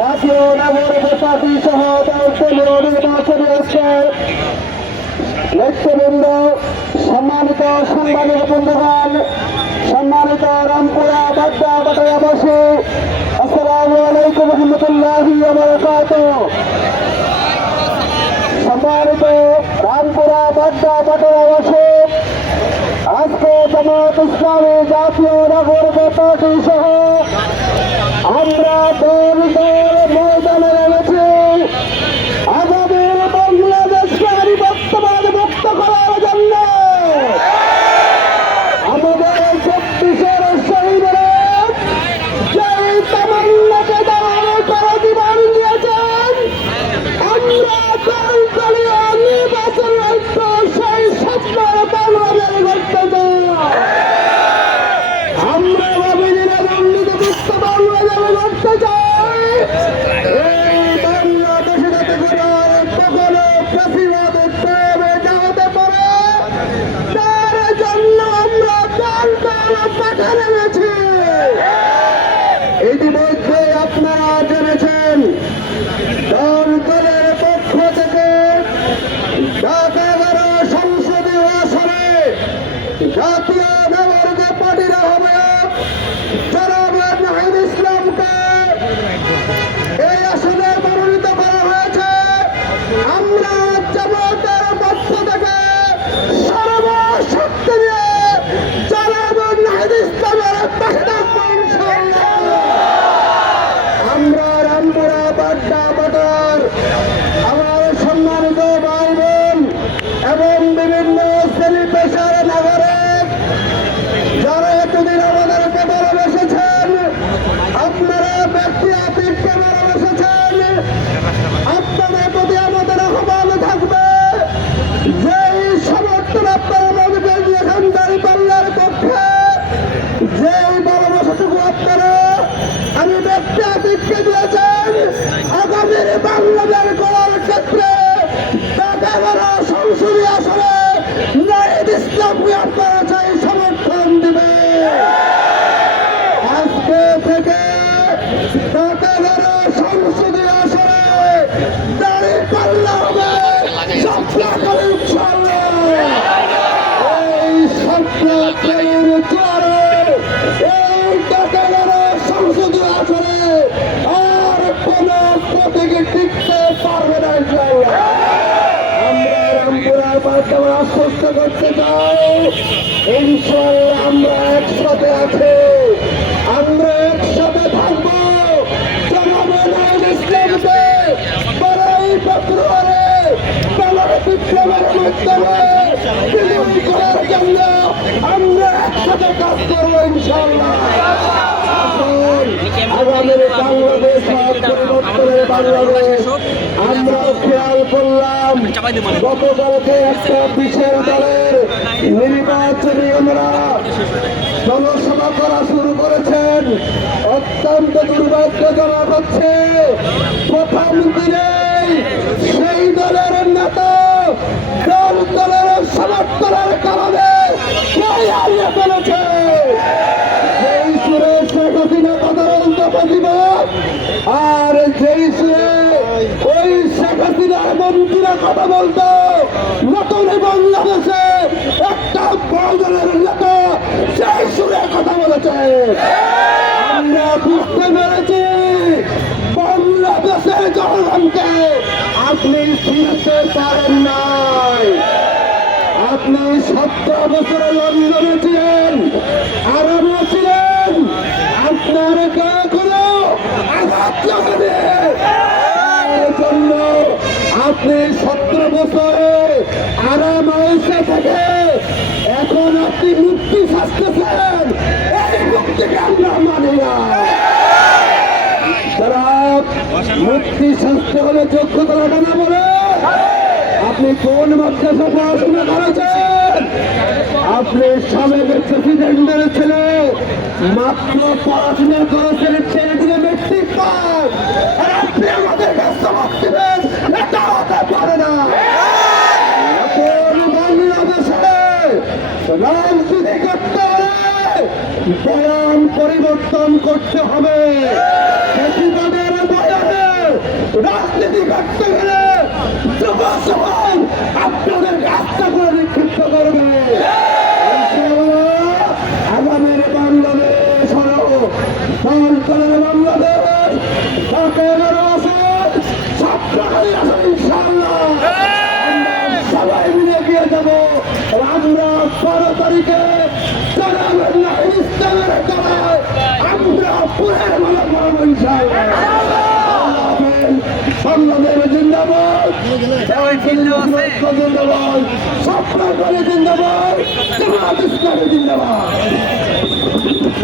জাতীয় নাগরিক পার্টি সহ দলীয় নির্বাচনী আজকের নেতৃবৃন্দ, সম্মানিত সাংবাদিক বন্ধুগণ, সম্মানিত রামপুরা বাড্ডা বাটায়াবাসী, আসসালামু আলাইকুম রহমতুল্লাহি ওয়া বারাকাতুহু। সম্মানিত রামপুরা বাড্ডা বাটায়াবাসী, আজকে জামায়াত ইসলামী জাতীয় নাগরিক পার্টি সহ আমরা দল দল ময়দানে নেমেছি আগামী বাংলাদেশকে আধিপত্যবাদ মুক্ত করার জন্য। আমাদের ২৬-এর শহীদরা যেই তামান্নাকে দাঁড়ানো করে জীবন দিয়েছেন, আমরা দল দলীয় নির্বাচন সেই স্বপ্নের বাংলাদেশ গড়তে চাই। আমরা অভিযোগে দুর্নীতিমুক্ত বাংলাদেশ গড়তে চাই। এই বাংলাদেশে যাতে কখনো প্রতিবাদ উত্তরে যাওয়াতে পারে, তার জন্য আমরা দল দল মাঠে নেমেছি। ইতিমধ্যে আপনারা জেনেছেন দল দলের পক্ষ থেকে ঢাকা ১১ সংসদীয় আসনে জাতীয় নাগরিক পার্টির আহ্বায়ক জনাব নাহিদ ইসলামকে এই আসনে মনোনীত করা হয়েছে। আমরা জামায়াতের পক্ষ থেকে সর্বশক্তি দিয়ে জনাব নাহিদ ইসলামের পাশে থাকবো ইনশাআল্লাহ। আমরা রামপুরা বাড্ডা বাটার আমার সম্মানিত ভাই বোন এবং বিভিন্ন শ্রেণী পেশার নাগরিক যারা এতদিন আমাদেরকে ভালোবেসেছেন, আপনারা ব্যক্তি আতিককে ভালোবেসেছেন, আপনাদের প্রতি আমাদের আহ্বান থাকবে যেই সমর্থন আপনারা আমাদেরকে দিয়েছেন দাঁড়িপাল্লার পক্ষে, যেই ভালোবাসাটুকু আপনারা আমি ব্যক্তি আতিককে দিয়েছেন, আগামীর বাংলাদেশ গড়ার ক্ষেত্রে ঢাকা ১১ সংসদীয় আসনে নাহিদ ইসলামকে আপনারা চাই সমর্থন দিবে। আজকে থেকে ঢাকা ১১ সংসদীয় আসনে দাঁড়িপাল্লা হবে সবচেয়ে ইনশাআল্লাহ। এই সবচেয়ে জোরে এই ঢাকা ১১ সংসদীয় আসনে আর কোন প্রতীকে টিকতে পারবে না ইনশাআল্লাহ। আমরা রামপুরা বাড্ডা আশ্বস্ত করতে চাই, ইনশাআল্লাহ আমরা একসাথে আছি, আমরা একসাথে থাকবো। জনাব নাহিদ ইসলামকে ১২ই ফেব্রুয়ারি বাংলার বিপ্লবের মাধ্যমে বিজয়ী করার জন্য আমরা একসাথে কাজ করবো ইনশাআল্লাহ। আগামীর বাংলাদেশ পরিবর্তনের বাংলাদেশ আমরা খেয়াল করলাম গতকালকে একটা বিশেষ দলের নির্বাচনী আমরা জনসভা করা শুরু করেছেন। অত্যন্ত দুর্ভাগ্যজনক হচ্ছে প্রথম দিনেই সেই দলের নেতা দল দলের সমর্থনের কারণে হারিয়ে ফেলেছে। যেই সুরে শেখ হাসিনা কথা বলতো প্রতিবাদ, আর যেই সুরে ওই শেখ হাসিনার মন্ত্রীরা কথা বলতো নতুন বাংলাদেশে একটা বড় দলের নেতা সেই সুরে কথা বলেছে। আমরা বুঝতে পেরেছি বাংলাদেশের জনগণকে আপনি ফিরতে পারেন নাই। আপনি 17 বছরে লন্ডনে ছিলেন, আরবে ছিলেন, আপনার গায়ে কোনো আঘাত লাগবে তার জন্য আপনি 17 বছরে আরাম আয়েশে থেকে এখন আপনি মুক্তি চাচ্ছেন। এই মুক্তিকে আমরা মানি না। যারা মুক্তি শাস্তি হলে যোগ্যতা লাগে না বলে আপনি কোন মাদ্রাসা পড়াশোনা করেছেন? আপনি সাবেক প্রেসিডেন্টের ছেলে, মাত্র পড়াশোনা করেছেন ছেলে দিলে মেট্রিক পাস, আর আপনি আমাদের কাছে ভাবছিলেন এটা হতে পারে না। এখন বাংলাদেশে রাজনীতি করতে হলে বয়ান পরিবর্তন করতে হবে। প্রতিবাদের বয়ানে 12 তারিখে জানাবেন না ইসলামের দ্বারায় আমরা পুরের মালা করব ইনশাআল্লাহ। বাংলাদেশ জিন্দাবাদ, জিন্দাবাদ, স্বপ্ন করে জিন্দাবাদ, জামাত ইসলামী জিন্দাবাদ।